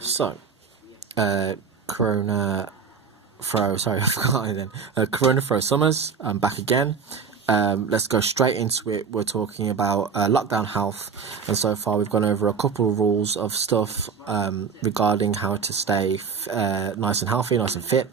So, CoronAfro, sorry, I forgot anything. CoronAfro Summers, I'm back again. Let's go straight into it. We're talking about lockdown health, and so far we've gone over a couple of rules of stuff regarding how to stay nice and healthy, nice and fit.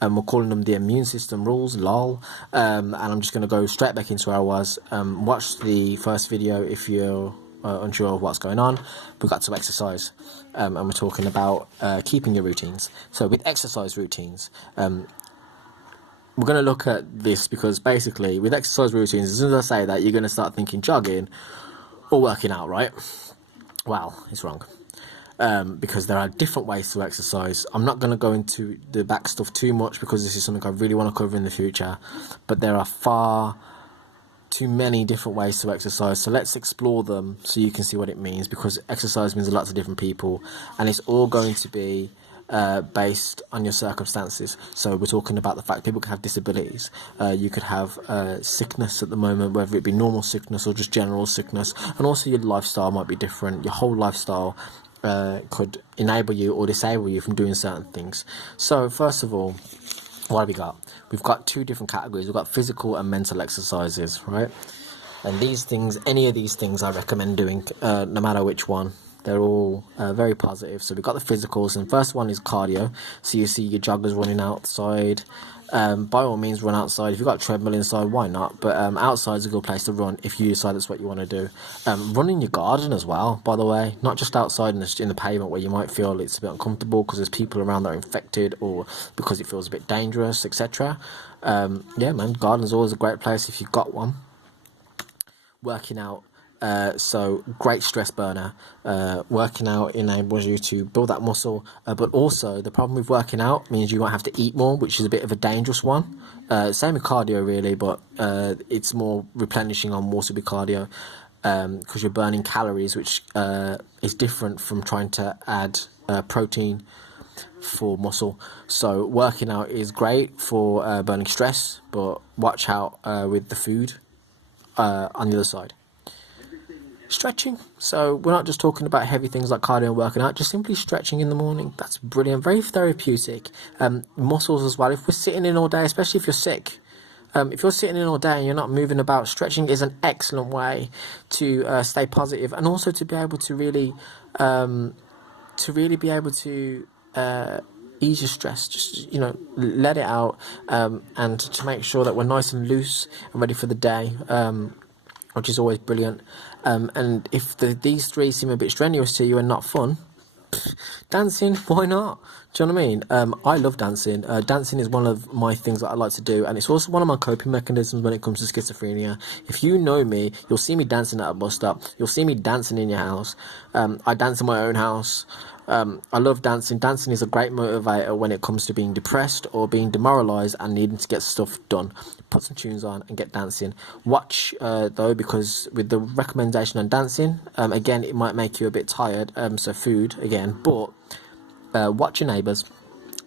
We're calling them the immune system rules, lol. And I'm just going to go straight back into where I was. Watch the first video if you're unsure of what's going on. We've got to exercise, and we're talking about keeping your routines. So with exercise routines, we're going to look at this because basically with exercise routines, as soon as I say that, you're going to start thinking jogging or working out, right? Well, it's wrong. Because there are different ways to exercise. I'm not going to go into the back stuff too much because this is something I really want to cover in the future, but there are far too many different ways to exercise, so let's explore them so you can see what it means, because exercise means a lot to different people and it's all going to be based on your circumstances. So we're talking about the fact people can have disabilities, you could have sickness at the moment, whether it be normal sickness or just general sickness, and also your lifestyle might be different. Your whole lifestyle could enable you or disable you from doing certain things. So first of all, what have we got? We've got two different categories. We've got physical and mental exercises, right? And these things, any of these things I recommend doing, no matter which one. They're all very positive. So we've got the physicals, and first one is cardio. So you see your joggers running outside. By all means, run outside. If you've got a treadmill inside, why not? But outside is a good place to run if you decide that's what you want to do. Run in your garden as well, by the way. Not just outside in the pavement where you might feel it's a bit uncomfortable because there's people around that are infected or because it feels a bit dangerous, etc. Yeah, man, garden's always a great place if you've got one. Working out. So great stress burner. Working out enables you to build that muscle, but also the problem with working out means you won't have to eat more, which is a bit of a dangerous one. Same with cardio really, but it's more replenishing on water with cardio, because you're burning calories, which is different from trying to add protein for muscle. So working out is great for burning stress, but watch out with the food on the other side. Stretching. So we're not just talking about heavy things like cardio and working out, just simply stretching in the morning. That's brilliant, very therapeutic. Muscles as well. If we're sitting in all day, especially if you're sick, if you're sitting in all day and you're not moving about, stretching is an excellent way to stay positive, and also to be able to really be able to ease your stress. Just let it out, and to make sure that we're nice and loose and ready for the day, which is always brilliant. And if these three seem a bit strenuous to you and not fun, dancing, why not? Do you know what I mean? I love dancing. Dancing is one of my things that I like to do, and it's also one of my coping mechanisms when it comes to schizophrenia. If you know me, you'll see me dancing at a bus stop. You'll see me dancing in your house. I dance in my own house. I love dancing. Dancing is a great motivator when it comes to being depressed or being demoralised and needing to get stuff done. Put some tunes on and get dancing. Watch though, because with the recommendation on dancing, again, it might make you a bit tired, so food again, but watch your neighbours,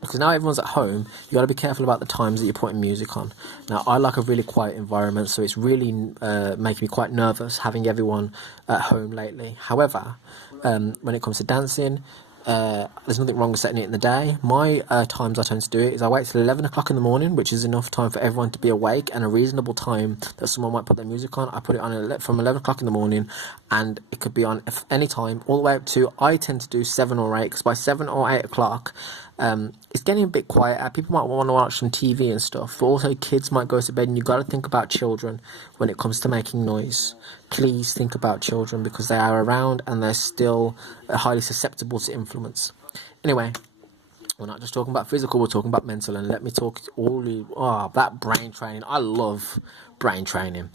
because now everyone's at home. You got to be careful about the times that you're putting music on. Now, I like a really quiet environment, so it's really making me quite nervous having everyone at home lately. However, when it comes to dancing, there's nothing wrong with setting it in the day. My times I tend to do it is I wait till 11 o'clock in the morning, which is enough time for everyone to be awake and a reasonable time that someone might put their music on. I put it on from 11 o'clock in the morning, and it could be on any time all the way up to, I tend to do 7 or 8, because by 7 or 8 o'clock it's getting a bit quieter. People might want to watch some TV and stuff, but also kids might go to bed, and you've got to think about children when it comes to making noise. Please think about children, because they are around and they're still highly susceptible to influence. Anyway, we're not just talking about physical, we're talking about mental, and let me talk that brain training. I love brain training.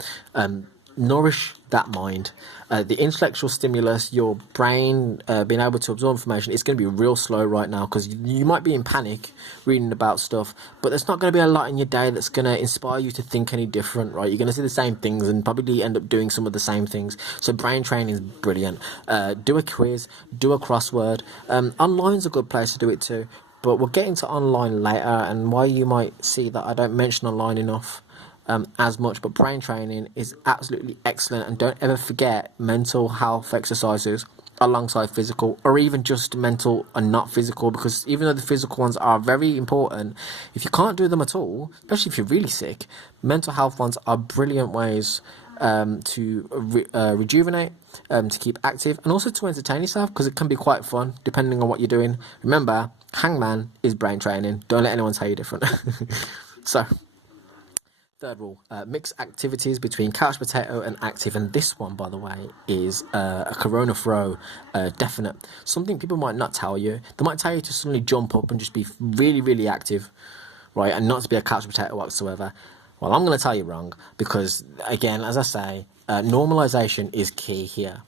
Nourish that mind. The intellectual stimulus, your brain being able to absorb information, it's going to be real slow right now, because you might be in panic reading about stuff, but there's not going to be a lot in your day that's going to inspire you to think any different, right? You're going to see the same things and probably end up doing some of the same things. So brain training is brilliant. Do a quiz, do a crossword. Online's a good place to do it too, but we'll get into online later, and why you might see that I don't mention online enough as much, but brain training is absolutely excellent. And don't ever forget mental health exercises alongside physical, or even just mental and not physical, because even though the physical ones are very important, if you can't do them at all, especially if you're really sick, mental health ones are brilliant ways to rejuvenate, to keep active, and also to entertain yourself, because it can be quite fun depending on what you're doing. Remember, hangman is brain training. Don't let anyone tell you different. So, third rule, mix activities between couch potato and active. And this one, by the way, is a CoronAfro definite. Something people might not tell you. They might tell you to suddenly jump up and just be really, really active, right? And not to be a couch potato whatsoever. Well, I'm going to tell you wrong, because, again, as I say, normalization is key here.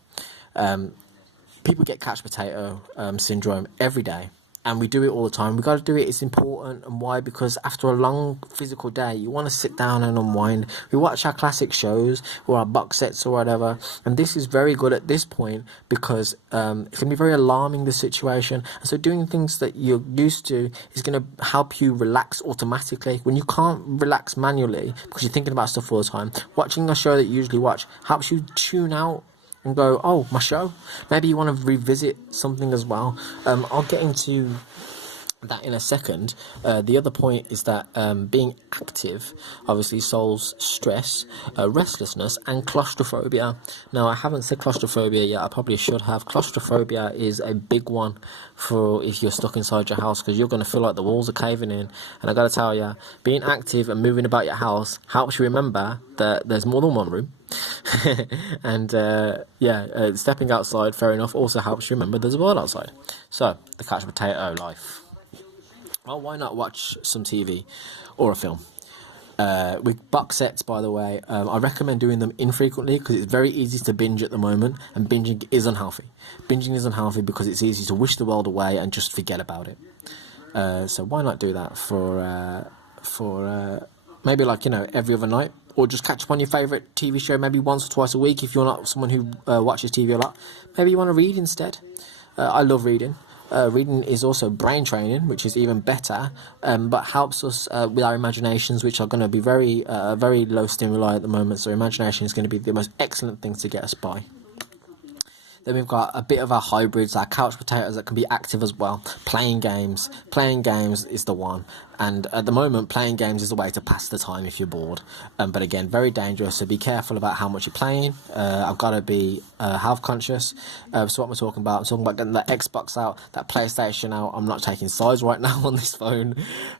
People get couch potato syndrome every day. And we do it all the time. We've got to do it. It's important. And why? Because after a long physical day, you want to sit down and unwind. We watch our classic shows or our box sets or whatever. And this is very good at this point, because it can be very alarming, the situation. And so doing things that you're used to is going to help you relax automatically. When you can't relax manually because you're thinking about stuff all the time, watching a show that you usually watch helps you tune out and go, oh, my show. Maybe you want to revisit something as well. I'll get into that in a second. The other point is that being active obviously solves stress, restlessness, and claustrophobia. Now, I haven't said claustrophobia yet. I probably should have. Claustrophobia is a big one for if you're stuck inside your house, because you're going to feel like the walls are caving in. And I got to tell you, being active and moving about your house helps you remember that there's more than one room. And stepping outside, fair enough, also helps you remember there's a world outside. So, the couch potato life. Well, why not watch some TV or a film? With box sets, by the way, I recommend doing them infrequently, because it's very easy to binge at the moment, and binging is unhealthy. Binging is unhealthy because it's easy to wish the world away and just forget about it. So why not do that for maybe, like, every other night? Or just catch up on your favourite TV show maybe once or twice a week if you're not someone who watches TV a lot. Maybe you want to read instead. I love reading. Reading is also brain training, which is even better, but helps us with our imaginations, which are going to be very low stimuli at the moment. So imagination is going to be the most excellent thing to get us by. Then we've got a bit of our hybrids, our couch potatoes that can be active as well. Playing games. Playing games is the one. And at the moment, playing games is a way to pass the time if you're bored. But again, very dangerous, so be careful about how much you're playing. I've got to be health conscious. So what I'm talking about getting that Xbox out, that PlayStation out. I'm not taking sides right now on this phone.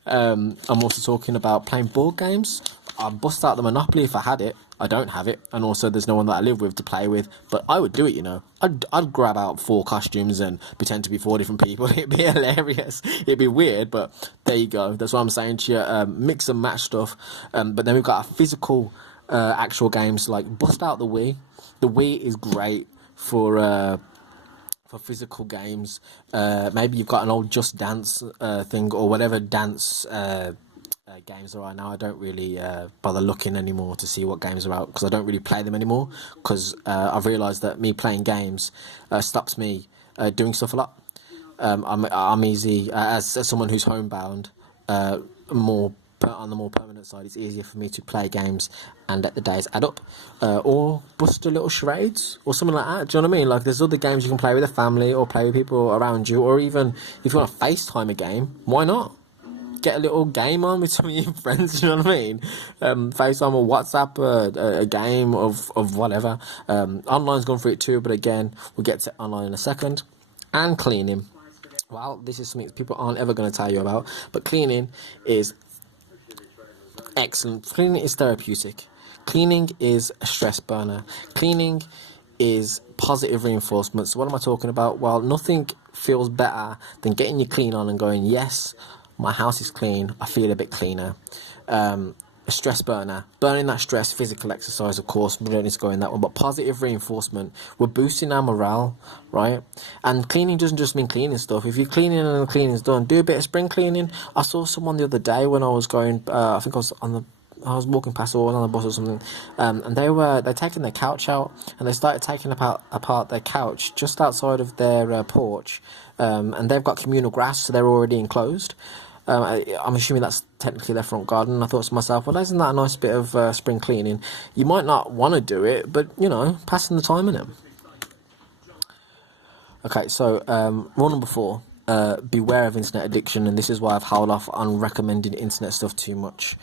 I'm also talking about playing board games. I'd bust out the Monopoly if I had it. I don't have it, and also there's no one that I live with to play with, but I would do it, I'd grab out 4 costumes and pretend to be 4 different people. It'd be hilarious. It'd be weird, but there you go. That's what I'm saying to you. Mix and match stuff. But then we've got our physical actual games, like bust out the Wii. The Wii is great for physical games. Maybe you've got an old Just Dance thing, or whatever dance games there are now. I don't really bother looking anymore to see what games are out, because I don't really play them anymore, because I've realised that me playing games stops me doing stuff a lot. I'm easy, as someone who's homebound, more on the more permanent side, it's easier for me to play games and let the days add up, or bust a little charades or something like that. Do you know what I mean? Like, there's other games you can play with a family, or play with people around you, or even if you want to FaceTime a game, why not? Get a little game on with some of your friends, you know what I mean? FaceTime or WhatsApp, a game of whatever. Online's gone for it too, but again, we'll get to online in a second. And cleaning. Well, this is something people aren't ever going to tell you about, but cleaning is excellent. Cleaning is therapeutic. Cleaning is a stress burner. Cleaning is positive reinforcement. So what am I talking about? Well, nothing feels better than getting your clean on and going, yes, my house is clean, I feel a bit cleaner. A stress burner, burning that stress, physical exercise, of course, we don't need to go in that one, but positive reinforcement, we're boosting our morale, right? And cleaning doesn't just mean cleaning stuff. If you're cleaning and the cleaning's done, do a bit of spring cleaning. I saw someone the other day when I was going, I think I was walking past, or on the bus or something, and they're taking their couch out, and they started taking apart their couch just outside of their porch, and they've got communal grass, so they're already enclosed. I'm assuming that's technically their front garden. I thought to myself, well, isn't that a nice bit of spring cleaning? You might not want to do it, but, passing the time in it. Okay, so rule number 4, beware of internet addiction, and this is why I've held off on recommending internet stuff too much.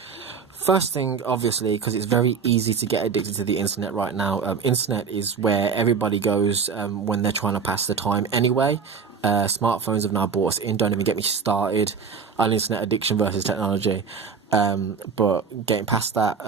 First thing, obviously, because it's very easy to get addicted to the internet right now. Internet is where everybody goes when they're trying to pass the time anyway. Smartphones have now brought us in. Don't even get me started on internet addiction versus technology. But getting past that,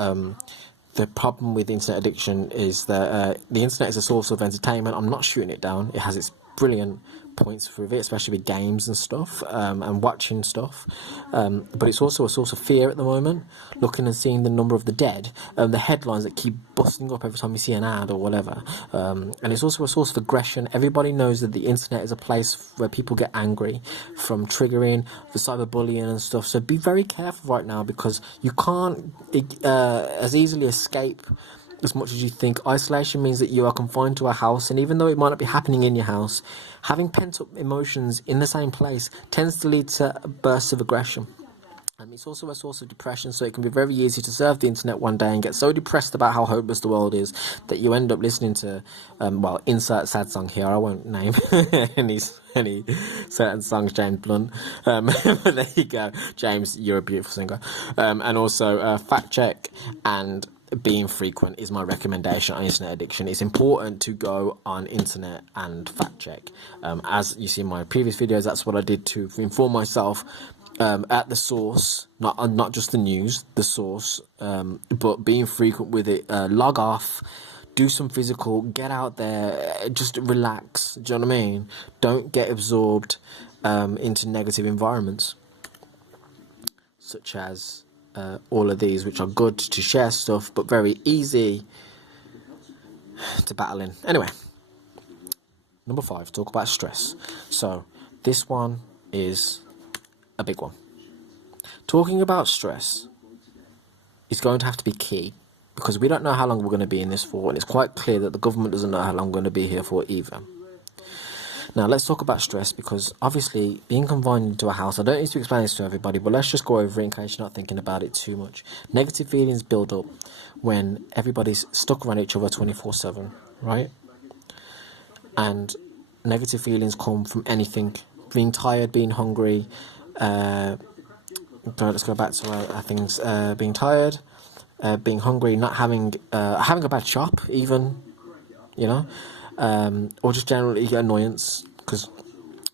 the problem with internet addiction is that the internet is a source of entertainment. I'm not shooting it down. It has its brilliant points with it, especially with games and stuff, and watching stuff. But it's also a source of fear at the moment. Looking and seeing the number of the dead, the headlines that keep busting up every time you see an ad or whatever. And it's also a source of aggression. Everybody knows that the internet is a place where people get angry from triggering the cyberbullying and stuff. So be very careful right now, because you can't as easily escape as much as you think. Isolation means that you are confined to a house, and even though it might not be happening in your house, having pent-up emotions in the same place tends to lead to bursts of aggression. It's also a source of depression, so it can be very easy to surf the internet one day and get so depressed about how hopeless the world is that you end up listening to, well, insert sad song here, I won't name any certain songs, James Blunt, but there you go, James, you're a beautiful singer. And also fact check and being frequent is my recommendation on internet addiction. It's important to go on internet and fact check. As you see in my previous videos, that's what I did to inform myself at the source, not just the news, the source, but being frequent with it. Log off, do some physical, get out there, just relax. Do you know what I mean? Don't get absorbed into negative environments, such as all of these, which are good to share stuff but very easy to battle in. Anyway, number 5, talk about stress. So this one is a big one. Talking about stress is going to have to be key, because we don't know how long we're going to be in this for, and it's quite clear that the government doesn't know how long we're going to be here for either. Now, let's talk about stress, because obviously being confined into a house, I don't need to explain this to everybody, but let's just go over it in case you're not thinking about it too much. Negative feelings build up when everybody's stuck around each other 24/7, right? And negative feelings come from anything. Being tired, being hungry, let's go back to things. Being tired, being hungry, not having a bad shop, even, you know, or just generally annoyance, because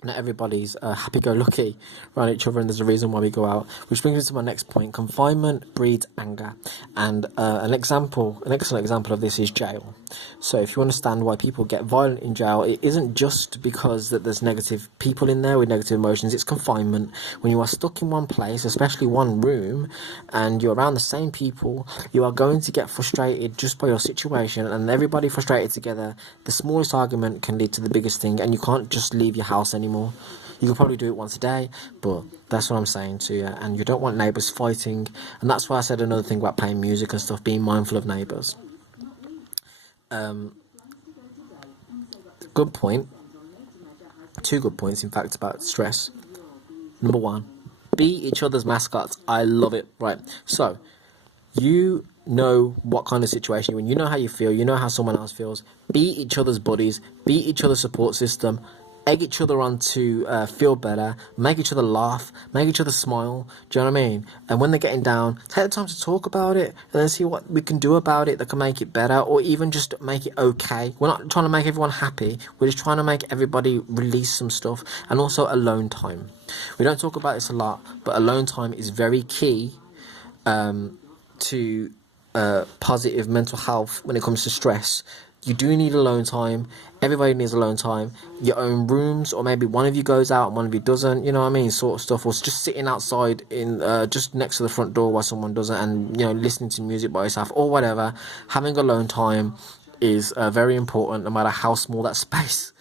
not everybody's happy-go-lucky around each other, and there's a reason why we go out. Which brings me to my next point. Confinement breeds anger, and an excellent example of this is jail. So if you understand why people get violent in jail, it isn't just because that there's negative people in there with negative emotions. It's confinement. When you are stuck in one place, especially one room, and you're around the same people, you are going to get frustrated just by your situation, and everybody frustrated together, the smallest argument can lead to the biggest thing, and you can't just leave your house anymore. You can probably do it once a day, but that's what I'm saying to you. And you don't want neighbours fighting, and that's why I said another thing about playing music and stuff, being mindful of neighbours. Good point. 2 good points, in fact, about stress. Number 1, be each other's mascots. I love it. Right, so you know what kind of situation you're in, you know how you feel, you know how someone else feels. Be each other's buddies, be each other's support system, egg each other on to feel better, make each other laugh, make each other smile. Do you know what I mean? And when they're getting down, take the time to talk about it and then see what we can do about it that can make it better, or even just make it okay. We're not trying to make everyone happy, we're just trying to make everybody release some stuff. And also alone time. We don't talk about this a lot, but alone time is very key to positive mental health when it comes to stress. You do need alone time. Everybody needs alone time. Your own rooms, or maybe one of you goes out and one of you doesn't, you know what I mean, sort of stuff. Or just sitting outside in just next to the front door while someone doesn't, and, you know, listening to music by yourself or whatever. Having alone time is very important, no matter how small that space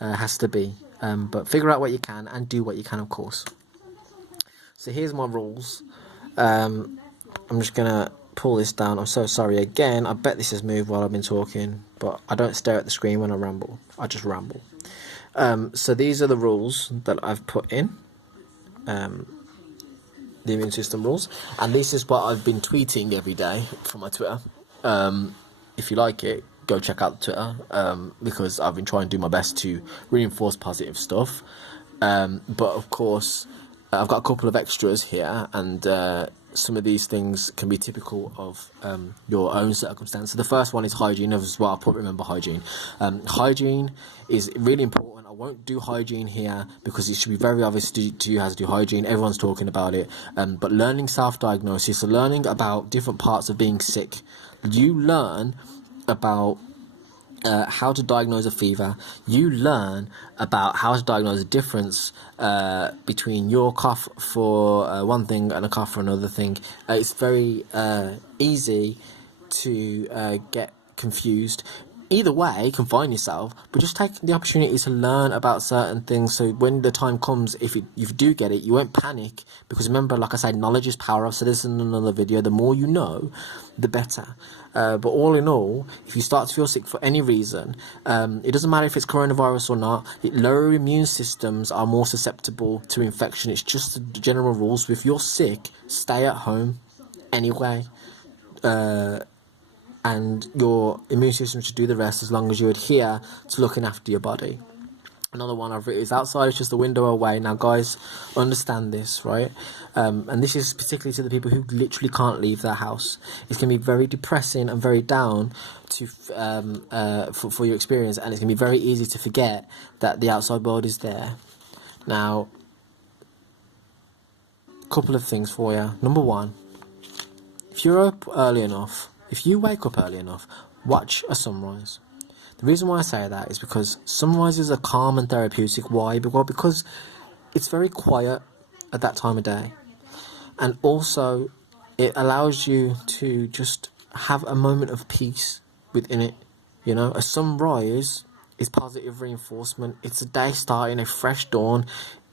has to be. But figure out what you can and do what you can, of course. So here's my rules. I'm just gonna pull this down. I'm so sorry again. I bet this has moved while I've been talking, but I don't stare at the screen when I ramble. I just ramble. So these are the rules that I've put in. The immune system rules, and this is what I've been tweeting every day from my Twitter. If you like it, go check out Twitter, because I've been trying to do my best to reinforce positive stuff. But of course, I've got a couple of extras here, and some of these things can be typical of your own circumstance. So the first one is hygiene, as well. I'll put remember hygiene. Hygiene is really important. I won't do hygiene here because it should be very obvious to you how to do hygiene. Everyone's talking about it. But learning self-diagnosis, so learning about different parts of being sick. You learn about how to diagnose a fever. You learn about how to diagnose a difference between your cough for one thing and a cough for another thing. It's very easy to get confused. Either way, confine yourself, but just take the opportunity to learn about certain things, so when the time comes, if you do get it, you won't panic, because remember, like I said, knowledge is power. I've said this in another video, the more you know, the better. But all in all, if you start to feel sick for any reason, it doesn't matter if it's coronavirus or not, lower immune systems are more susceptible to infection. It's just the general rules. So if you're sick, stay at home anyway. And your immune system should do the rest, as long as you adhere to looking after your body. Another one I've written is outside is just a window away. Now, guys, understand this, right? And this is particularly to the people who literally can't leave their house. It's going to be very depressing and very down to for your experience, and it's going to be very easy to forget that the outside world is there. Now, a couple of things for you. Number one, if you're up early enough, if you wake up early enough, watch a sunrise. The reason why I say that is because sunrises are calm and therapeutic. Why? Because it's very quiet at that time of day. And also, it allows you to just have a moment of peace within it. You know, a sunrise is positive reinforcement. It's a day starting, a fresh dawn.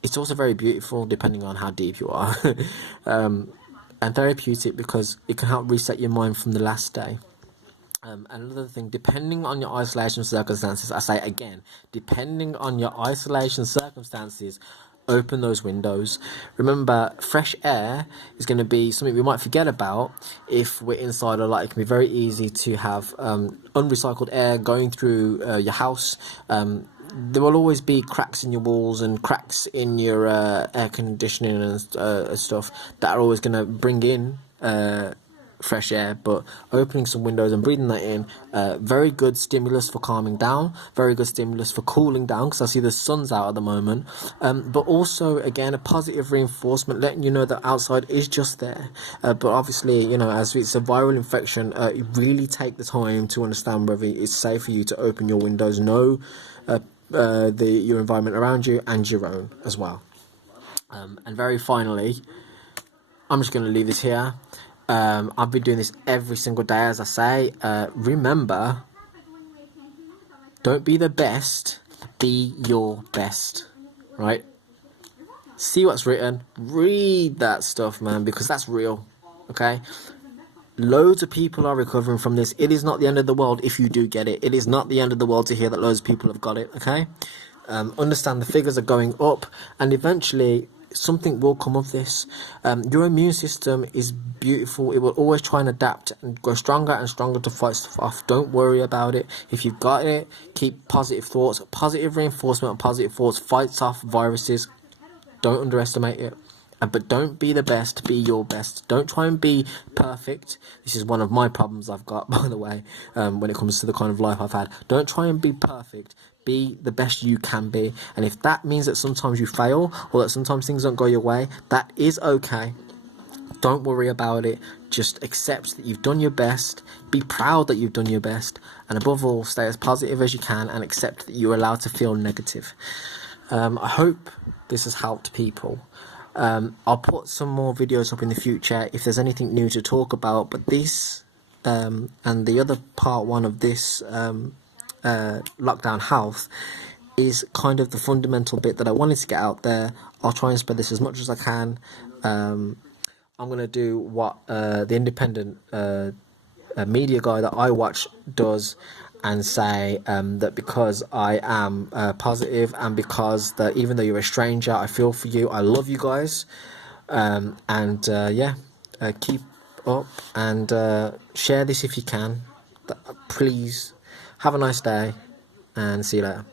It's also very beautiful, depending on how deep you are. And therapeutic because it can help reset your mind from the last day. Another thing, depending on your isolation circumstances, I say again, depending on your isolation circumstances, open those windows. Remember, fresh air is going to be something we might forget about if we're inside a lot. It can be very easy to have unrecycled air going through your house. There will always be cracks in your walls and cracks in your air conditioning and stuff that are always going to bring in fresh air, but opening some windows and breathing that in, very good stimulus for calming down, very good stimulus for cooling down, because I see the sun's out at the moment, but also, again, a positive reinforcement, letting you know that outside is just there. But obviously, you know, as it's a viral infection, you really take the time to understand whether it's safe for you to open your windows, know your environment around you and your own as well. And very finally, I'm just going to leave this here. I've been doing this every single day, as I say. Remember, don't be the best, be your best, right? See what's written, read that stuff, man, because that's real, okay? Loads of people are recovering from this. It is not the end of the world if you do get it. It is not the end of the world to hear that loads of people have got it, okay? Understand the figures are going up, and eventually something will come of this. Your immune system is beautiful. It will always try and adapt and go stronger and stronger to fight stuff off. Don't worry about it. If you've got it, keep positive thoughts. Positive reinforcement and positive thoughts fights off viruses. Don't underestimate it. But don't be the best, be your best. Don't try and be perfect. This is one of my problems I've got, by the way, when it comes to the kind of life I've had. Don't try and be perfect. Be the best you can be. And if that means that sometimes you fail, or that sometimes things don't go your way, that is okay. Don't worry about it. Just accept that you've done your best. Be proud that you've done your best. And above all, stay as positive as you can and accept that you're allowed to feel negative. I hope this has helped people. I'll put some more videos up in the future if there's anything new to talk about, but this and the other part one of this lockdown health is kind of the fundamental bit that I wanted to get out there. I'll try and spread this as much as I can. I'm going to do what the independent media guy that I watch does, and say that because I am positive, and because that even though you're a stranger, I feel for you, I love you guys, keep up and share this if you can, please. Have a nice day, and see you later.